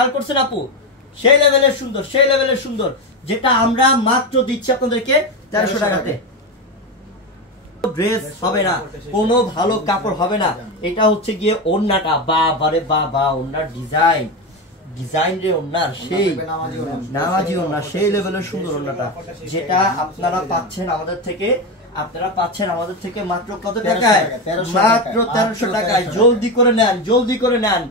খেয়াল করছেন আপু? সেই লেভেলের সুন্দর, সেই লেভেলের সুন্দর, যেটা আমরা মাত্র দিচ্ছি আপনাদেরকে 1300 টাকাতে। ড্রেস হবে না, কোনো ভালো কাপড় হবে না। এটা হচ্ছে গিয়ে ওড়নাটা, বাবারে বাবা, ওড়নার ডিজাইন, ডিজাইন রে ওড়নার, সেই নামাজি ওড়না, সেই লেভেলের সুন্দর ওড়নাটা, যেটা আপনারা পাচ্ছেন আমাদের থেকে। আপনারা পাচ্ছেন আমাদের থেকে মাত্র কত টাকায়? মাত্র 1300 টাকায়। জলদি করে নেন, জলদি করে নেন,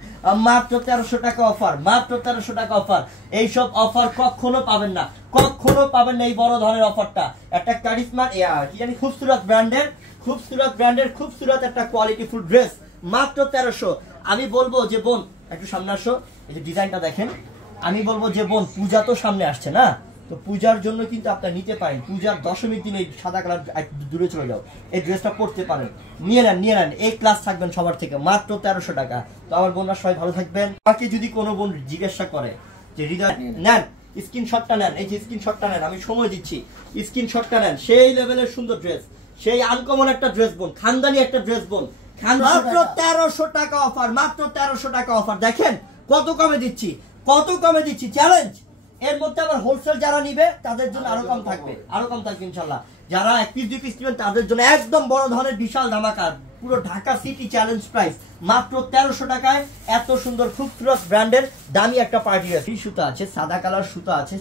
মাত্র 1300 টাকা অফার, মাত্র 1300 টাকা অফার। এইসব অফার কখনো পাবেন না, কখনো পাবেন না এই বড় ধরনের অফারটা। একটা কারিশমা কি জানি খুবসুরত ব্র্যান্ডের, খুবসুরত ব্র্যান্ডের খুবসুরত একটা কোয়ালিটিফুল ড্রেস, মাত্র 1300। আমি বলবো যে বোন একটু সামনে আসো, এই যে ডিজাইনটা দেখেন। আমি বলবো যে বোন, পূজা তো সামনে আসছে না, তো পূজার জন্য কিন্তু আপনারা নিতে পারেন। পূজার দশমীর দিন এই সাদা কালার দূরে চলে যাও, এই ড্রেসটা পরতে পারেন। নিয়ে নেন, নিয়ে নেন, এই ক্লাস থাকবেন সবার থেকে, মাত্র 1300 টাকা। তো আমার বোনরা সবাই ভালো থাকবেন। আমাকে যদি কোনো বোন জিজ্ঞাসা করে যে হৃদয় নেন, স্ক্রিনশটটা নেন, এই যে স্ক্রিনশটটা নেন, আমি সময় দিচ্ছি, স্ক্রিনশটটা নেন। সেই লেভেলের সুন্দর ড্রেস, সেই আনকমন একটা ড্রেস বোন, খানদানি একটা ড্রেস বোন, মাত্র 1300 টাকা অফার, মাত্র 1300 টাকা অফার। দেখেন কত কমে দিচ্ছি, কত কমে দিচ্ছি, চ্যালেঞ্জ। এর মধ্যে আবার হোলসেল যারা নিবে তাদের জন্য আরো কম থাকবে, আরো কম থাকবে ইনশাল্লাহ। যারা 1 পিস 2 পিস নেবেন তাদের জন্য একদম বড় ধরনের বিশাল ধামাকা, পুরো ঢাকা সিটি চ্যালেঞ্জ প্রাইস, মাত্র 1300 টাকায়। এত সুন্দর খুবসুরত ব্র্যান্ডের দামি একটা পার্টি আছে, সুতা আছে, সাদা কালার সুতা আছে,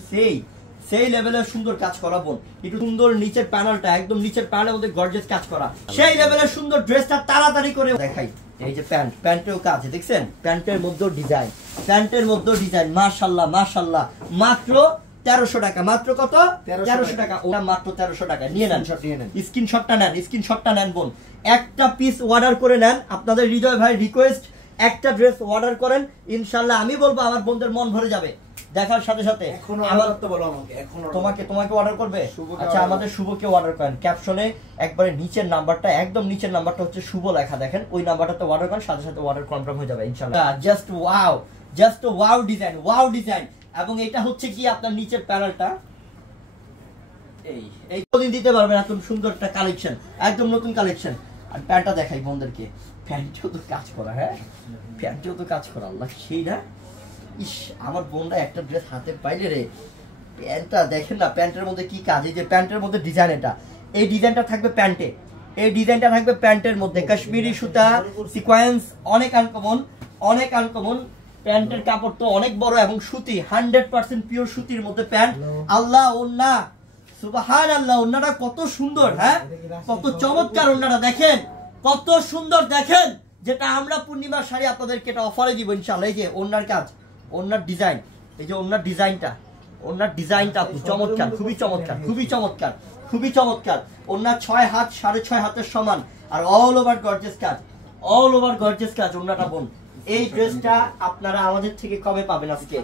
সেই লেভেলের সুন্দর কাজ করা বোন। একটু সুন্দর নিচের প্যানেলটা, একদম নিচের প্যানেলের মধ্যে গর্জিয়াস কাজ করা, সেই লেভেলের সুন্দর ড্রেসটা তাড়াতাড়ি করে দেখাই। এই যে প্যান্ট, প্যান্টেও কাজ দেখছেন, প্যান্টের মধ্যেও ডিজাইন, প্যান্টের মধ্যেও ডিজাইন, মাশাআল্লাহ মাশাআল্লাহ। মাত্র 1300 টাকা, মাত্র কত? 1300 টাকা। ওটা মাত্র 1300 টাকা। নিয়ে নেন, স্ক্রিনশটটা নেন, স্ক্রিনশটটা নেন বোন। একটা পিস অর্ডার করে নেন, আপনাদের হৃদয় ভাই রিকোয়েস্ট, একটা ড্রেস অর্ডার করেন, ইনশাআল্লাহ আমি বলবো আমার বোনদের মন ভরে যাবে দেখার সাথে সাথে। তোমাকে অর্ডার করবে? আচ্ছা, আমাদের শুভকে অর্ডার করেন। ক্যাপশনে একবারে নিচের নাম্বারটা, একদম নিচের নাম্বারটা হচ্ছে শুভ লেখা, দেখেন ওই নাম্বারটাতে অর্ডার করেন, সাথে সাথে অর্ডার কনফার্ম হয়ে যাবে ইনশাআল্লাহ। Just wow, just wow design, wow design. এবং এটা হচ্ছে কি আপনার নিচের প্যানেলটা, এই কোনদিন দিতে পারবেন এত সুন্দর একটা কালেকশন, একদম নতুন কালেকশন। আর প্যান্টটা দেখাই বন্ধুদেরকে, প্যান্টেও তো কাজ করা, হ্যাঁ প্যান্টেও তো কাজ করা, আল্লাহ সেই না। ইস, আমার বোনরা একটা ড্রেস হাতে পাইলে রে। প্যান্টটা দেখেন না, প্যান্টের মধ্যে কি কাজ, এই যে প্যান্টের মধ্যে ডিজাইন, এটা এই ডিজাইনটা থাকবে প্যান্টে, এই ডিজাইনটা থাকবে প্যান্টের মধ্যে, কাশ্মীরি সুতা, সিকোয়েন্স, অনেক আনকমন, অনেক আনকমন। প্যান্টের কাপড় তো অনেক বড় এবং সুতি, 100% পিওর সুতির মধ্যে প্যান্ট। আল্লাহ ওন্না, সুবহানাল্লাহ, ওন্নাটা কত সুন্দর, হ্যাঁ কত চমৎকার ওন্নাটা, দেখেন কত সুন্দর, দেখেন যেটা আমরা পূর্ণিমার শাড়ি আপনাদেরকে এটা অফারে দিব ইনশাআল্লাহ। এই যে ওন্নার কাজ, ওন্নার ডিজাইন, এই যে ওন্নার ডিজাইনটা, ওন্নার ডিজাইনটা চমৎকার, খুবই চমৎকার, খুবই চমৎকার, খুবই চমৎকার। ওন্নার 6 হাত 6.5 হাতের সমান, আর অল ওভার গর্জিয়াস কাজ, অল ওভার গর্জিয়াস কাজ ওন্নাটা বোন। এই ড্রেসটা আপনারা আমাদের থেকে কবে পাবেন? আজকে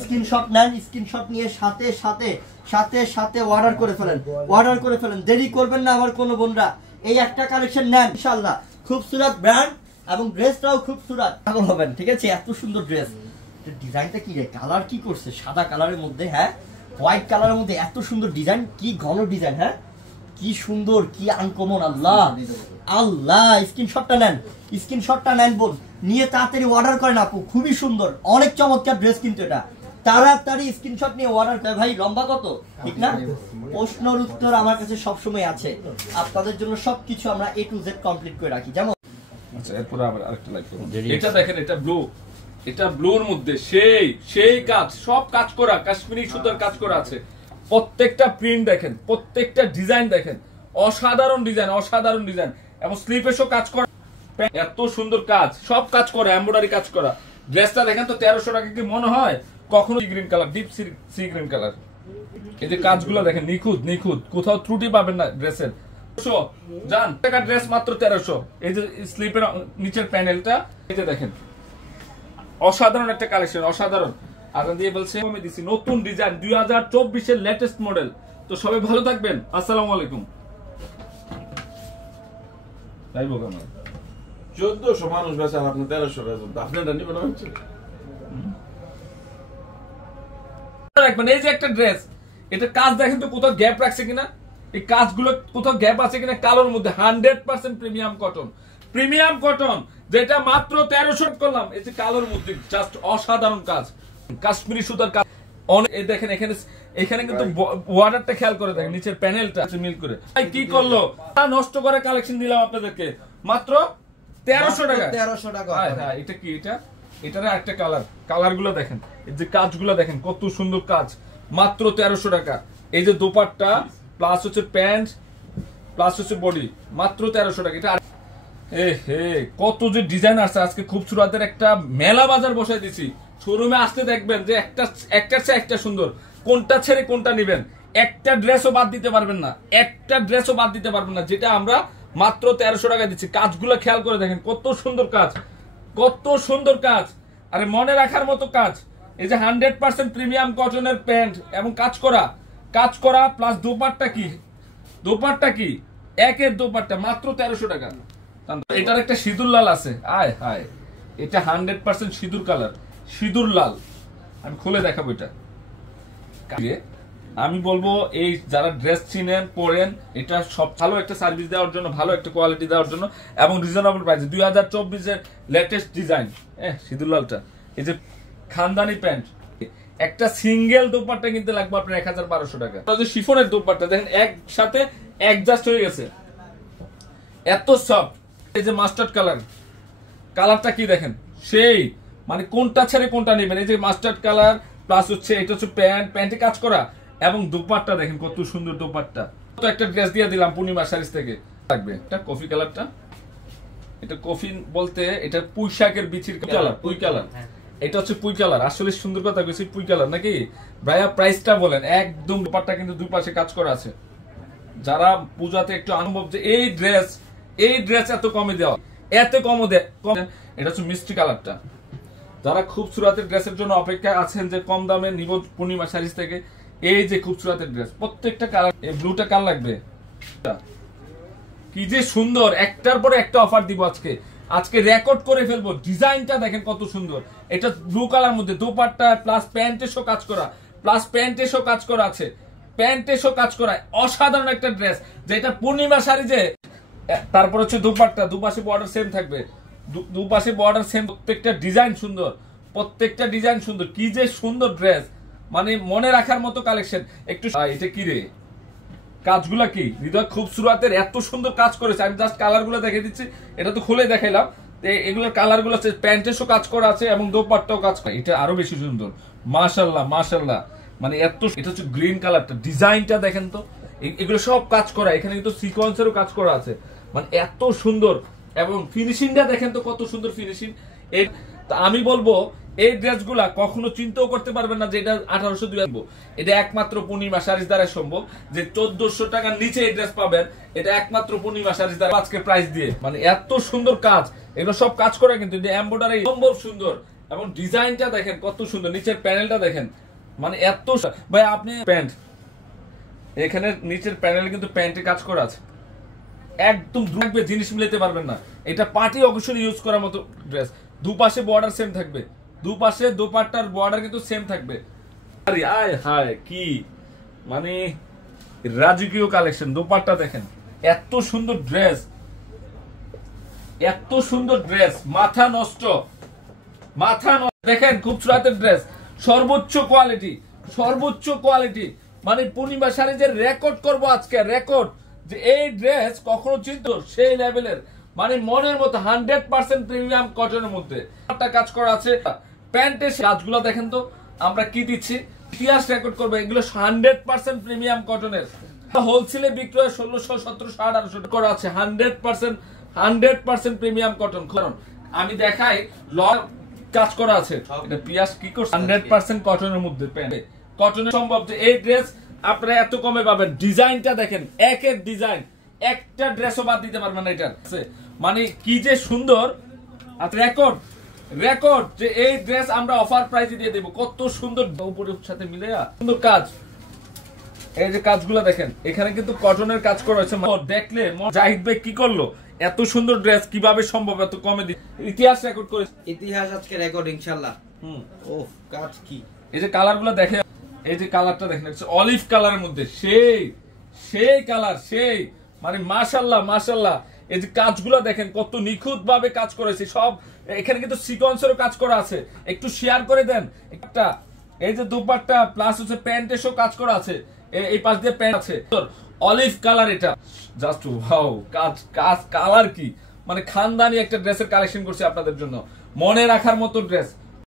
স্ক্রিনশট নেন, স্ক্রিনশট নিয়ে সাথে সাথে সাথে সাথে অর্ডার করে ফেলেন, অর্ডার করে ফেলেন, দেরি করবেন না আমার কোনো বোনরা। এই একটা কালেকশন নেন ইনশাআল্লাহ, খুবসুরত ব্র্যান্ড এবং ড্রেসটাও খুবসুরত, পাগল হবেন। ঠিক আছে, এত সুন্দর ড্রেস, ডিজাইনটা কি রে, কালার কি করছে, সাদা কালারের মধ্যে, হ্যাঁ হোয়াইট কালারের মধ্যে এত সুন্দর ডিজাইন, কি ঘন ডিজাইন, হ্যাঁ কি সুন্দর, কি আনকমন, আল্লাহ আল্লাহ। স্ক্রিনশটটা নেন, স্ক্রিনশটটা নেন বোন, নিয়ে তাড়াতাড়ি অর্ডার করেন আপু, খুবই সুন্দর, অনেক চমৎকার ড্রেস কিন্তু এটা। তাড়াতাড়ি স্ক্রিনশট নিয়ে অর্ডার করে। ভাই লম্বা কত, ঠিক না? প্রশ্নের উত্তর আমার কাছে সবসময় আছে, আপনাদের জন্য সবকিছু আমরা A to Z কমপ্লিট করে রাখি। যেমন আচ্ছা, এরপর আবার আরেকটা লাইক করুন। এটা দেখেন, এটা ব্লু, এটা ব্লুর মধ্যে সেই কাজ, সব কাজ করা, কাশ্মীরি সুতার কাজ করা আছে। প্রত্যেকটা প্রিন্ট দেখেন, প্রত্যেকটা ডিজাইন দেখেন, অসাধারণ ডিজাইন, অসাধারণ ডিজাইন, এবং স্লিপেসও কাজ করা, এত সুন্দর কাজ, সব কাজ করা, এমব্রয়ডারি কাজ করা। ড্রেসটা দেখেন তো 1300 টাকা কি মনে হয়? কখনো green colour, deep sea green colour. এই যে কাজগুলো দেখেন, নিখুঁত নিখুঁত, কোথাও ত্রুটি পাবেন না ড্রেসের। জান টাকা ড্রেস মাত্র 1300। এই যে স্লিপের নিচের প্যানেলটা, এই যে দেখেন, অসাধারণ একটা কালেকশন, অসাধারণ। আগান দিয়ে বলছে আমি দিছি নতুন ডিজাইন, 2024 এর লেটেস্ট মডেল। তো সবাই ভালো থাকবেন, আসসালামু আলাইকুম। তাই বললাম 1400 মানুষ বেচার, আপনি 1300 আপনারা নিবেন হচ্ছে। এই যে একটা ড্রেস, এটা কাজ দেখেন তো কোথাও গ্যাপ রাখছে কিনা, এই কাজগুলো কোথাও গ্যাপ আছে কিনা। কালোর মধ্যে 100% প্রিমিয়াম কটন, প্রিমিয়াম কটন, যেটা মাত্র 1300 করলাম। এই যে কালোর মধ্যে জাস্ট অসাধারণ কাজ। কাশ্মীরি সুতার কাজ অনেক। এই দেখেন এখানে কিন্তু বর্ডারটা খেয়াল করে দেখেন, নিচের প্যানেলটা মিল করে কি করলো, নষ্ট করে কালেকশন দিলাম আপনাদেরকে মাত্র 1300 টাকা। 1300 টাকা। হ্যাঁ, এটা কি, এটার একটা কালার গুলো দেখেন, এই যে কাজগুলো দেখেন কত সুন্দর কাজ, মাত্র 1300 টাকা। এই যে দোপাট্টা প্লাস হচ্ছে প্যান্ট প্লাস হচ্ছে বডি, মাত্র 1300 টাকা। এটা কত যে ডিজাইন আছে আজকে খুবসুরাতের একটা মেলা বাজার বসাই দিছি। শোরুমে আসতে দেখবেন যে একটার চেয়ে একটা সুন্দর, কোনটা ছেড়ে কোনটা নিবেন, একটা ড্রেসও বাদ দিতে পারবেন না, যেটা আমরা মাত্র 1300 টাকা দিচ্ছি। কাজগুলো খেয়াল করে দেখেন কত সুন্দর কাজ, আরে মনে রাখার মতো কাজ। এই যে 100% প্রিমিয়াম কটনের প্যান্ট এবং কাজ করা প্লাস দোপাট্টা কি একের দোপাট্টা, মাত্র 1300 টাকা। এটার একটা সিঁদুর লাল আছে, হায় এটা 100% সিঁদুর কালার, সিঁদুর লাল। আমি খুলে দেখাবো এটা। আমি বলবো এই যারা ড্রেস চিনেন পরেন, এটা সব ভালো একটা সার্ভিস দেওয়ার জন্য, ভালো একটা কোয়ালিটি দেওয়ার জন্য এবং রিজনেবল প্রাইসে 2024 এর লেটেস্ট ডিজাইন। সিঁদুর লালটা, এই যে খানদানি প্যান্ট, একটা সিঙ্গেল দোপাট্টা কিনতে লাগবে আপনার 1200 টাকা। শিফনের দোপাট্টা দেখেন একসাথে অ্যাডজাস্ট হয়ে গেছে, এত সফট। এই যে মাস্টার্ড কালারটা কি দেখেন, সেই মানে কোনটা ছেড়ে কোনটা নেবেন। এই যে মাস্টার্ড কালার প্লাস হচ্ছে এটা হচ্ছে প্যান্টে কাজ করা এবং দোপাট্টা দেখেন কত সুন্দর দোপাট্টা। তো একটা ড্রেস দিয়ে দিলাম পূর্ণিমা শাড়িজ থেকে, থাকবে এটা কফি কালারটা। এটা কফি বলতে এটা পুঁই শাকের বিচির কালার, পুঁই কালার। এটা হচ্ছে পুঁই কালার, আসলে সুন্দর কথা কইছি, পুঁই কালার নাকি ভাইয়া? প্রাইসটা বলেন। একদম দোপাট্টা কিন্তু দুই পাশে কাজ করা আছে। যারা পূজাতে একটু অনুভব যে এই ড্রেস এত কমে দেওয়া, এত কমে এটা হচ্ছে মিষ্টি কালারটা। যারা খুবসুরাতের ড্রেসের জন্য অপেক্ষায় আছেন যে কম দামে নিব পূর্ণিমা শাড়িজ থেকে, এই যে খুবসুরাতের ড্রেস প্রত্যেকটা কালার। এই ব্লুটা কার লাগবে, কি যে সুন্দর, একটার পরে একটা অফার দিব আজকে রেকর্ড করে ফেলবো। ডিজাইনটা দেখেন কত সুন্দর, এটা ব্লু কালার মধ্যে দোপাট্টা প্লাস প্যান্টেসও কাজ করা আছে, প্যান্টেসও কাজ করা, অসাধারণ একটা ড্রেস যেটা পূর্ণিমা শাড়িজে। তারপর হচ্ছে দোপাট্টা, দুপাশে বর্ডার সেম থাকবে, প্রত্যেকটা ডিজাইন সুন্দর, কি যে সুন্দর ড্রেস, মানে মনে রাখার মতো কালেকশন। একটু এটা কি রে, কাজগুলা কি হৃদয় খুবসুরাতের এত সুন্দর কাজ করেছে। আমি জাস্ট কালার গুলো দেখে দিচ্ছি, এটা তো খুলে দেখাইলাম। এগুলোর কালার গুলো প্যান্টেসও কাজ করা আছে এবং দোপাট্টাও কাজ করা, এটা আরো বেশি সুন্দর। মাশাআল্লাহ, মানে এটা হচ্ছে গ্রিন কালারটা, ডিজাইনটা দেখেন তো, এগুলো সব কাজ করা। এখানে কিন্তু সিকোয়েন্সেরও কাজ করা আছে, মানে এত সুন্দর। এবং ফিনিশিংটা দেখেন তো কত সুন্দর ফিনিশিং। আমি বলবো এই ড্রেসগুলা কখনো চিন্তাও করতে পারবেন না যে এটা 1800 দিয়ে আনবো। এটা একমাত্র পূর্ণিমা শাড়িজ দ্বারা সম্ভব, যে 1400 টাকার নিচে এই ড্রেস পাবেন, এটা একমাত্র পূর্ণিমা শাড়িজ দ্বারা আজকে প্রাইস দিয়ে। মানে এত সুন্দর কাজ, এগুলো সব কাজ করা কিন্তু এমব্রয়ডারি সম্ভব সুন্দর। এবং ডিজাইনটা দেখেন কত সুন্দর, নিচের প্যানেলটা দেখেন, মানে এত ভাই। আপনি প্যান্ট, এখানে নিচের প্যানেলে কিন্তু প্যান্টে কাজ করা আছে, একদম থাকবে, জিনিস মিলাতে পারবেন না। এটা পার্টি অকেশনে ইউজ করার মতো ড্রেস। দুপাশে বর্ডার সেম থাকবে, দুপাশে দোপাট্টার বর্ডার কিন্তু সেম থাকবে। আরে হায় কি মানে রাজকীয় কালেকশন। দোপাট্টা দেখেন, এত সুন্দর ড্রেস, মাথা নষ্ট। দেখেন খুবসুরাতের ড্রেস, সর্বোচ্চ কোয়ালিটি, মানে পূর্ণিমা শাড়িজের রেকর্ড করবো আজকে, রেকর্ড যে এই ড্রেস কখনো চিন্ত সেই লেভেলের, মানে মনের মতো 100% প্রিমিয়াম কটনের মধ্যে কাজ করা আছে। প্যান্টের কাজগুলো দেখেন তো আমরা কি দিচ্ছি, ইতিহাস রেকর্ড করবো। এগুলো 100% প্রিমিয়াম কটনের, হোলসেলে বিক্রয় 1600, 1700, 1800 করা আছে। 100% প্রিমিয়াম কটন। কারণ আমি দেখাই কাজ করা আছে, এটা পিয়াস কি করছে 100% কটনের মধ্যে, কটনের সম্ভব যে এই ড্রেস আপনারা এত কমে পাবেন। ডিজাইনটা দেখেন, একের ডিজাইন, একটা ড্রেসও বাদ দিতে পারবেন না। এটা মানে কি যে সুন্দর, রেকর্ড যে এই ড্রেস আমরা অফার প্রাইসে দিয়ে দেব। কত সুন্দর, উপরের সাথে মিলে সুন্দর কাজ। এই যে কাজগুলো দেখেন, এখানে কিন্তু কটনের কাজ করা হয়েছে। দেখলে জাহিদ ভাই কি করলো, এত সুন্দর ড্রেস কিভাবে সম্ভব এত কমে দিচ্ছে। ইতিহাস রেকর্ড করে, ইতিহাস আজকে রেকর্ড ইনশাআল্লাহ। কাজ কি, এই যে কালার গুলো দেখে, এই যে কালারটা দেখেন, অলিভ কালারের মধ্যে সেই কালার, মানে মাশাআল্লাহ। এই যে কাজগুলো দেখেন কত নিখুঁত ভাবে কাজ করেছে সব, এখানে কিন্তু সিকোয়েন্সেরও কাজ করা আছে, একটু শেয়ার করে দেন একটা। এই যে দুপাট্টা প্লাস হচ্ছে প্যান্টেরও কাজ করা আছে, এই পাশ দিয়ে প্যান্ট আছে অলিভ কালার, এটা জাস্ট ওয়াও, কাজ কালার কি মানে খানদানি একটা ড্রেসের কালেকশন করছে আপনাদের জন্য, মনে রাখার মতো ড্রেস।